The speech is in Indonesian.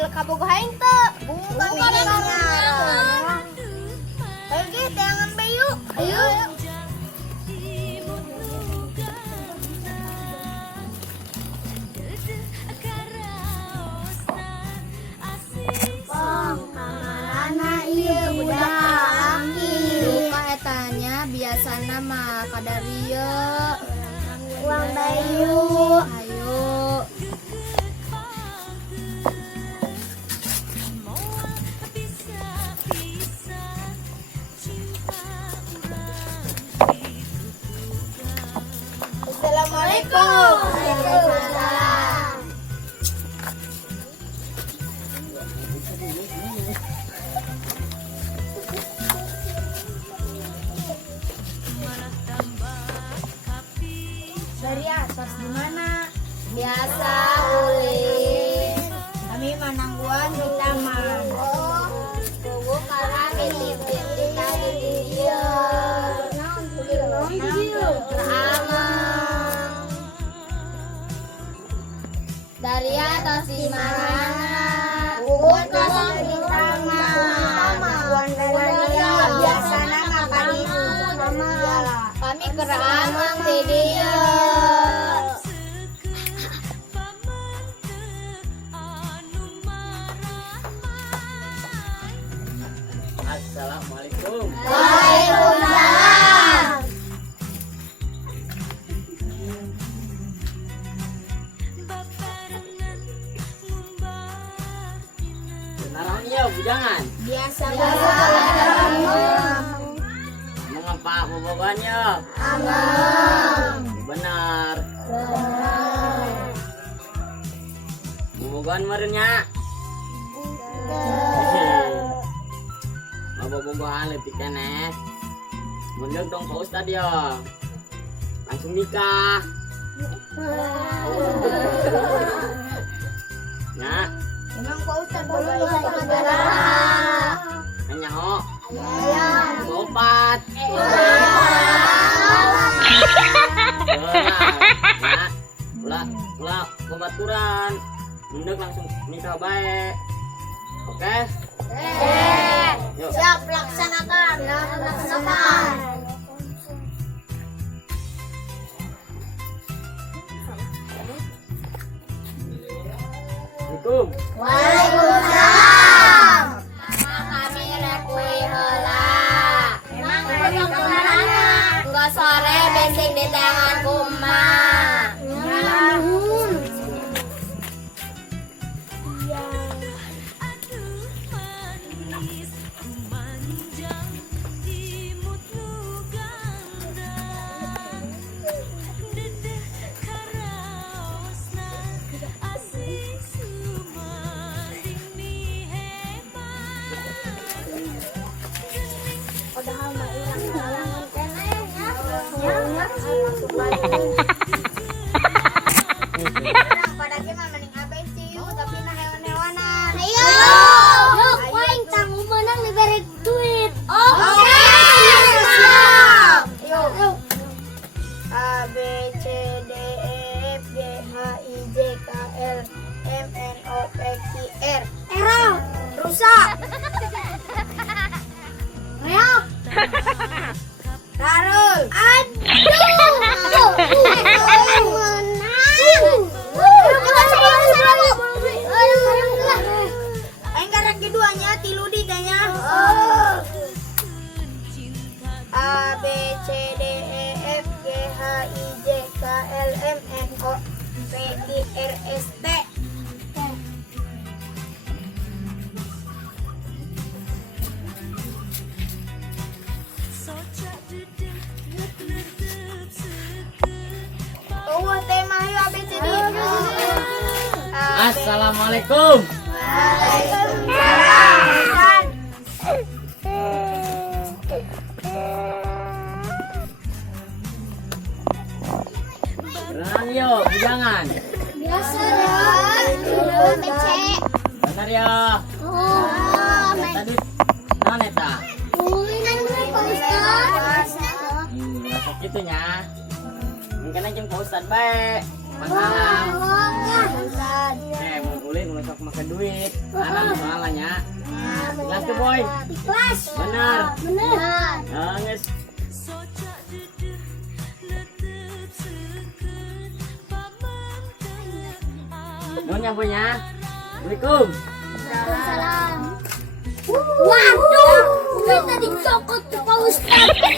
model kabogoh aing teu. Bukan kayaknya. Ayo ge teangan bayu. Ayo. Biasana mah kadarieu uang bayu. Ayo. Assalamualaikum. Waalaikumsalam. Dari atas di mana? Biasa ulin. Kami manangguan di taman. Oh, kubu kami litir di tadi dia. Dari atas di mana? Kubu kami di taman. Biasanya makan itu. Kami keramang di dia. Assalamualaikum. Waalaikumsalam. Narang iya bujangan. Biasa. Mengapa bobogannya? Aman. Benar. Bobogan merenya. Bobogan letik keneh. Munduk dong Pak Ustad ya. Langsung nikah. Ya. Emang Pak Ustad boleh negara? Hanya ho. Ya. Bopat. Ulah pembaturan. Munduk langsung nikah baik. Oke? Yuk. Siap laksanakan. Laksanakan. Assalamualaikum. Waalaikumsalam. Kami rekui heula. Emang kemana? Enggak sore bensin di tangan kumaha. Nuhun. Padahal mah ilang keneh pada mah mending abis ciu tapi na hewan-hewanan. Ayo. Yuk, poing tanggung menang diberi duit. Oke. Siap. Yuk. A B C D E F G H I J K L M N O P Q R. Error. Rusak. Reok. Tarul. Aduh. Aing garang keduanya tilu di tanya. A B C D E F G H I J K L M N O P Q R S T. Assalamualaikum. Waalaikumsalam. Berenang yuk, jangan. Biasa ya. Benar ya. Tadi non eta. Masuk gitunya. Mungkin aja Pak Ustad baik. Masalah. Mau ulin sok makan duit. Ada soalnya. Ikhlas tuh boy. Ikhlas. Benar. Bener. Nges. Nyonya punya. Assalamualaikum. Salam. Waduh, kita dicokot tuh Pak Ustadz.